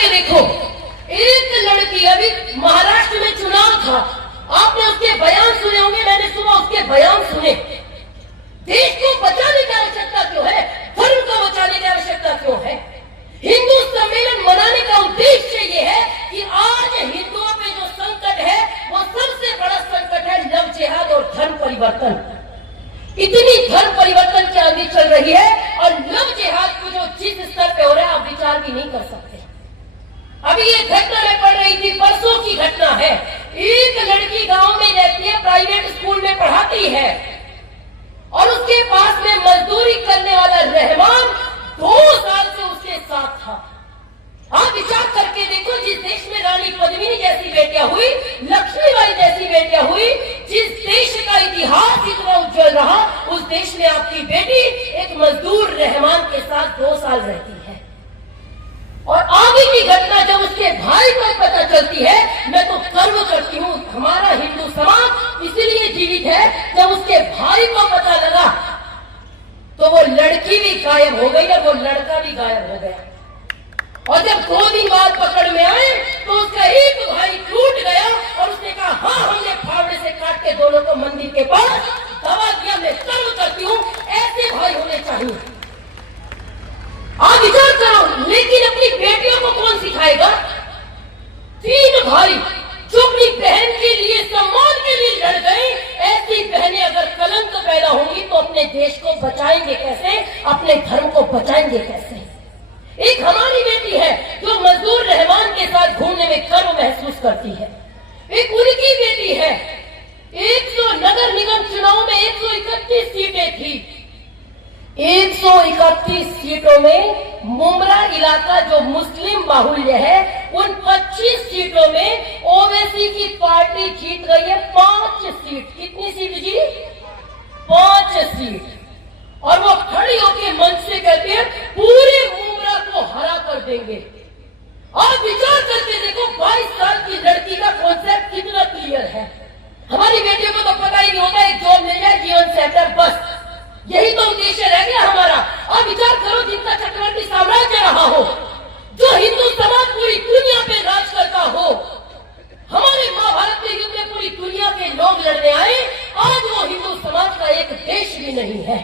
करके देखो, एक लड़की, अभी महाराष्ट्र में चुनाव था, आपने उसके बयान सुने होंगे, मैंने सुबह उसके बयान सुने। देश को बचाने की आवश्यकता क्यों है, धर्म को बचाने की आवश्यकता क्यों है? हिंदू सम्मेलन मनाने का उद्देश्य ये है कि आज हिंदुओं पे जो संकट है वो सबसे बड़ा संकट है लव जिहाद और धर्म परिवर्तन। इतनी धर्म परिवर्तन की आंधी चल रही है और लव जिहाद को जो जिस स्तर पे हो रहा है आप विचार भी नहीं कर सकते। अभी ये घटना में पड़ रही थी, परसों की घटना है। एक लड़की गांव में रहती है, प्राइवेट स्कूल में पढ़ाती है और उसके पास में मजदूरी करने वाला रहमान 2 साल से उसके साथ था। आप विचार करके देखो, जिस देश में रानी पद्मिनी जैसी बेटियां हुई, लक्ष्मीबाई जैसी बेटियां हुई, जिस देश का इतिहास इतना उज्जवल रहा, उस देश में आपकी बेटी एक मजदूर रहमान के साथ 2 साल रहती है। और आगे की घटना जब उसके भाई को पता चलती है, मैं तो गर्व करती हूं, हमारा हिंदू समाज इसलिए जीवित है, जब उसके भाई को पता लगा तो वो लड़की भी गायब हो गई और वो लड़का भी गायब हो गया। और जब 2 दिन बाद पकड़ में आए तो उसका एक भाई टूट गया और उसने कहा, हाँ हमने फावड़े से काट के दोनों को मंदिर के पास दबा दिया। मैं गर्व करती हूं, ऐसे भाई होने चाहिए। आप विचार करो, लेकिन अपनी बेटियों को कौन सिखाएगा? 3 भाई जो अपनी बहन के लिए, सम्मान के लिए लड़ गए, ऐसी बहनें अगर कलंक पैदा होंगी तो अपने देश को बचाएंगे कैसे, अपने धर्म को बचाएंगे कैसे? एक हमारी बेटी है जो मजदूर रहमान के साथ घूमने में गर्व महसूस करती है। एक उनकी बेटी है, 100 नगर निगम चुनाव में 131 सीटें थी। 131 सीटों में मुमरा इलाका जो मुस्लिम बाहुल्य है, उन 25 सीटों में ओवैसी की पार्टी जीत गई है 5 सीट। कितनी सीट जी? 5 सीट। और वो खड़ी होकर मंच से कहती है पूरे मुमरा को हरा कर देंगे। आप विचार करके देखो, 22 साल की लड़की का कॉन्सेप्ट कितना क्लियर है। हमारी बेटियों को तो पता ही नहीं होता, एक जॉब मिल जाए, जीवन सेटल, बस यही तो उद्देश्य रह गया हमारा। अब विचार करो, जिनका चक्रवर्ती साम्राज्य रहा हो, जो हिंदू समाज पूरी दुनिया पे राज करता हो, हमारे महाभारत के युद्ध में पूरी दुनिया के लोग लड़ने आए, आज वो हिंदू समाज का एक देश भी नहीं है।